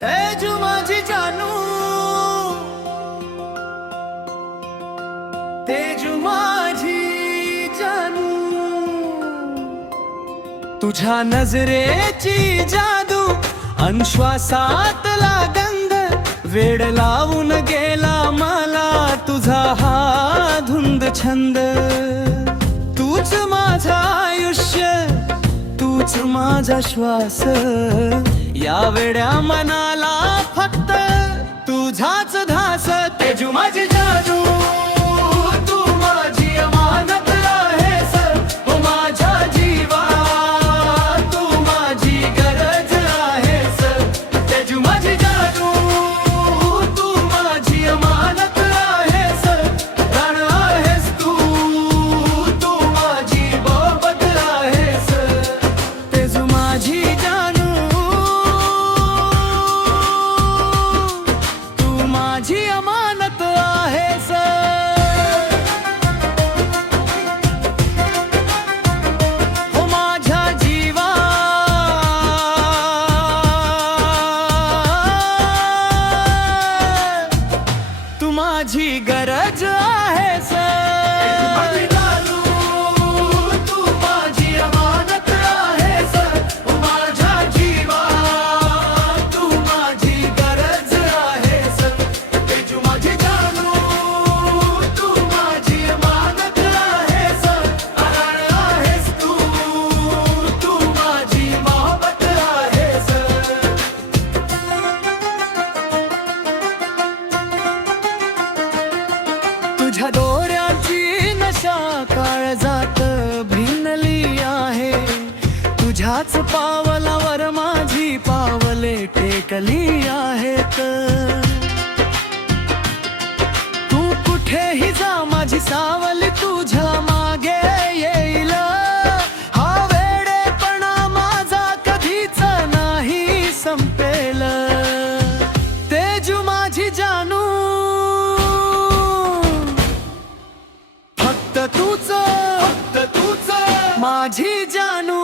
तेजू माझी जानू, तेजू माझी जानू, तुझ्या नजरेची जादू, अन्श्वासातला गंध, वेड लावून गेला मला तुझा हा धुंद छंद. तूच माझं आयुष्य, तूच माझा श्वास, या वेड्या मनाला फक्त तुझाच ध्यास. तेजू माझी जादू, तू माझी अमानत आहेस, ओ माझ्या जीवा तू माझी गरज आहेस. तेजू माझी जादू, तू माझी अमानत आहेस, प्राण आहेस तू, तू माझी बाबत आहेस. तेजू माझी जानू, माझी अमानत आहेस. हो माझ्या जीवा तू माझी गरज आहेस. तू माझी अमानत आहेस, माझ्या जीवा तू माझी गरज आहेस. तेजू माझी जानू, तू माझी अमानत आहेस, प्राण आहेस तू, तू माझी मोहब्बत आहेस. तुझ्या दोऱ्याची नशा काळजात भिनली आहे, तुझ्याच पावलावर माझी पावले टेकली आहेत. तू कुठेही जा माझी सावली तुझ्या मागे येईल. हा वेडेपणा माझा कधीच नाही संपेल. तेजू माझी जानू, फक्त तूच माझी जानू.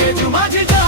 तेजू माझी जानू.